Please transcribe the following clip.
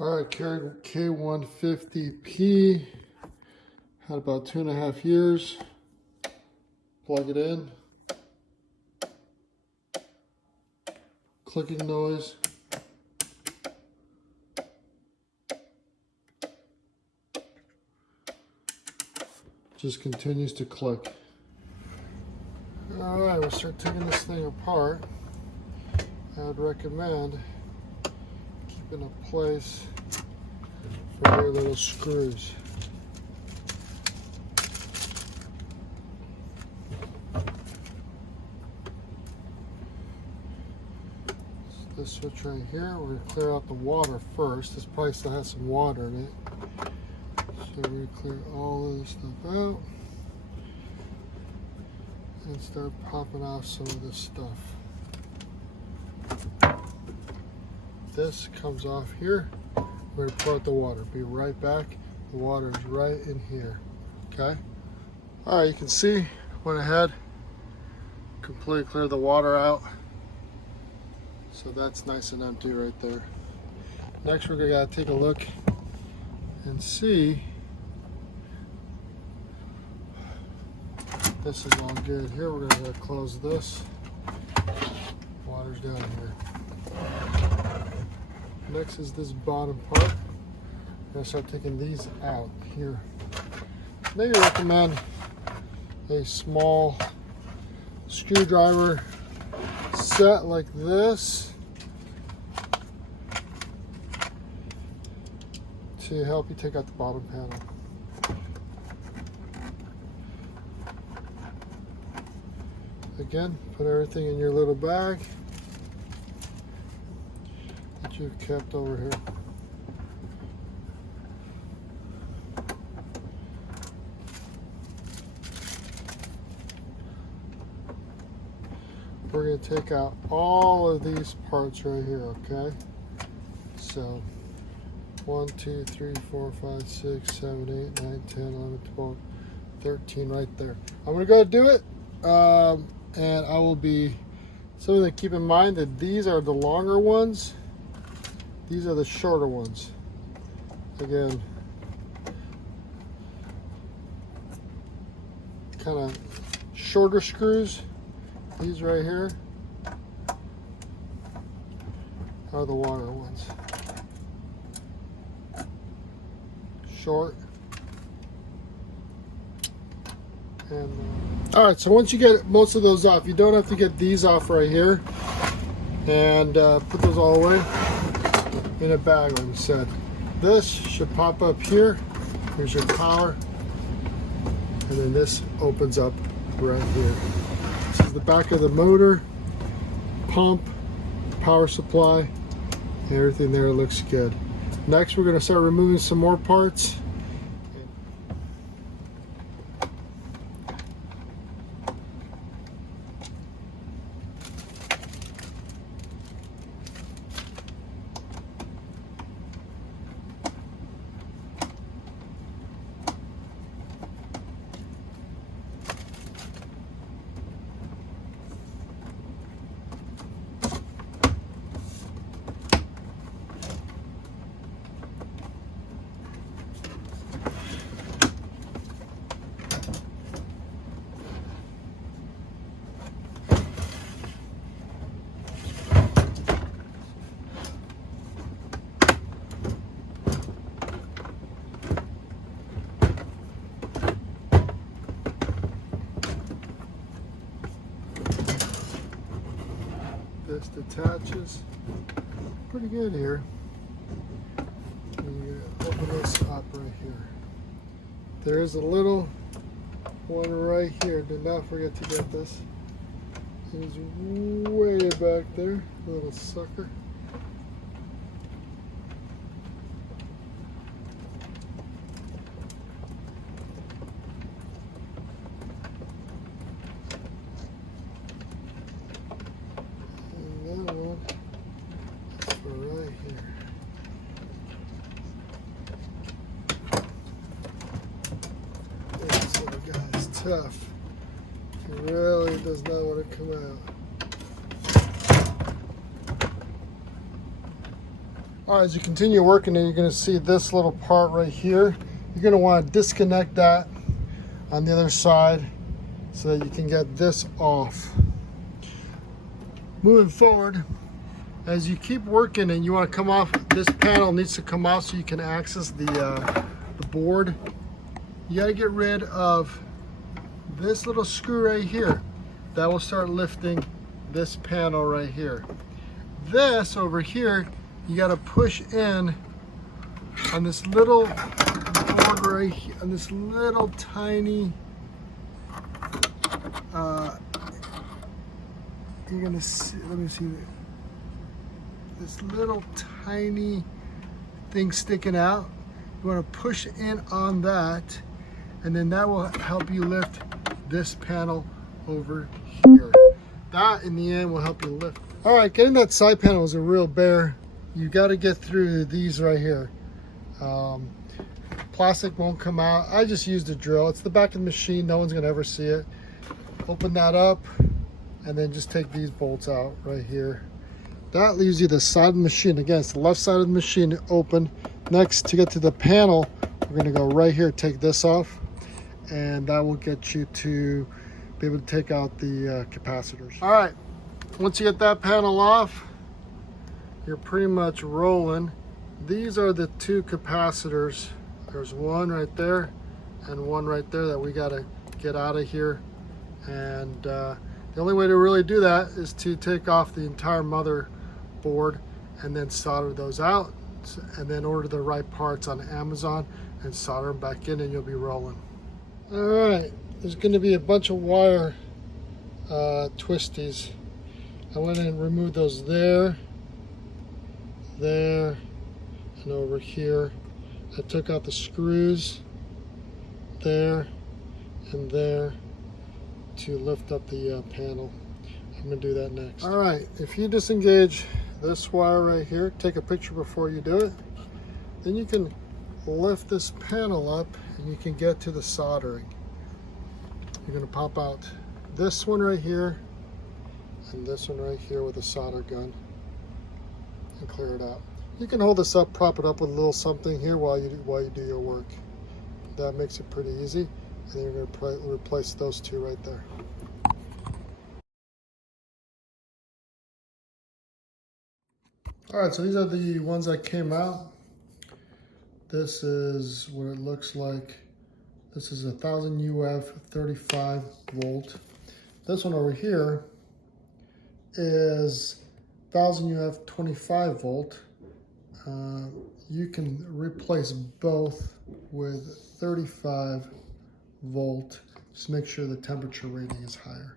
All right, Keurig K150P, had about 2.5 years. Plug it in. Clicking noise. Just continues to click. All right, we'll start taking this thing apart. I would recommend keeping a place for very little screws. This switch right here, we're going to clear out the water first. This probably still has some water in it. So we're going to clear all of this stuff out and start popping off some of this stuff. This comes off here. We're going to pour out the water. Be right back. The water is right in here. Okay? Alright, you can see, went ahead, completely cleared the water out. So that's nice and empty right there. Next, we're going to take a look and see. This is all good. Here, we're going to close this. Water's down here. Next is this bottom part. I'm going to start taking these out here. Maybe recommend a small screwdriver set like this to help you take out the bottom panel. Again, put everything in your little bag that you've kept over here. We're going to take out all of these parts right here, okay? So 1, 2, 3, 4, 5, 6, 7, 8, 9, 10, 11, 12, 13 right there. I'm going to go do it. And I will be, something to keep in mind that these are the longer ones. These are the shorter ones. Again, kind of shorter screws. These right here are the longer ones. Short. And all right, so once you get most of those off, you don't have to get these off right here and put those all away in a bag, like we said. This should pop up here. Here's your power, and then this opens up right here. This is the back of the motor, pump, power supply, everything there looks good. Next, we're going to start removing some more parts. This detaches pretty good here. You open this up right here. There is a little one right here. Do not forget to get this. It's way back there, little sucker. Right here. This little guy's tough. He really does not want to come out. All right, as you continue working it, you're going to see this little part right here. You're going to want to disconnect that on the other side so that you can get this off. Moving forward, as you keep working and you want to come off, this panel needs to come off so you can access the board. You got to get rid of this little screw right here. That will start lifting this panel right here. This over here, you got to push in on this little board right here, on this little tiny, you're gonna see, let me see, this little tiny thing sticking out. You want to push in on that, and then that will help you lift this panel over here. That in the end will help you lift. All right, getting that side panel is a real bear. You got to get through these right here. Plastic won't come out. I just used a drill. It's the back of the machine. No one's gonna ever see it. Open that up and then just take these bolts out right here. That leaves you the side of the machine. Again, it's the left side of the machine open. Next, to get to the panel, we're gonna go right here, take this off, and that will get you to be able to take out the capacitors. All right, once you get that panel off, you're pretty much rolling. These are the two capacitors. There's one right there and one right there that we gotta get out of here. And the only way to really do that is to take off the entire motherboard and then solder those out, and then order the right parts on Amazon and solder them back in, and you'll be rolling. All right, there's going to be a bunch of wire twisties. I went in and removed those there, and over here. I took out the screws there and there to lift up the panel. I'm going to do that next. All right, if you disengage this wire right here, take a picture before you do it, then you can lift this panel up and you can get to the soldering. You're going to pop out this one right here and this one right here with a solder gun and clear it out. You can hold this up, prop it up with a little something here while you do your work. That makes it pretty easy. And then you're going to replace those two right there. All right, so these are the ones that came out. This is what it looks like. This is 1000 UF 35 volt. This one over here is 1000 UF 25 volt. You can replace both with 35 volt. Just make sure the temperature rating is higher.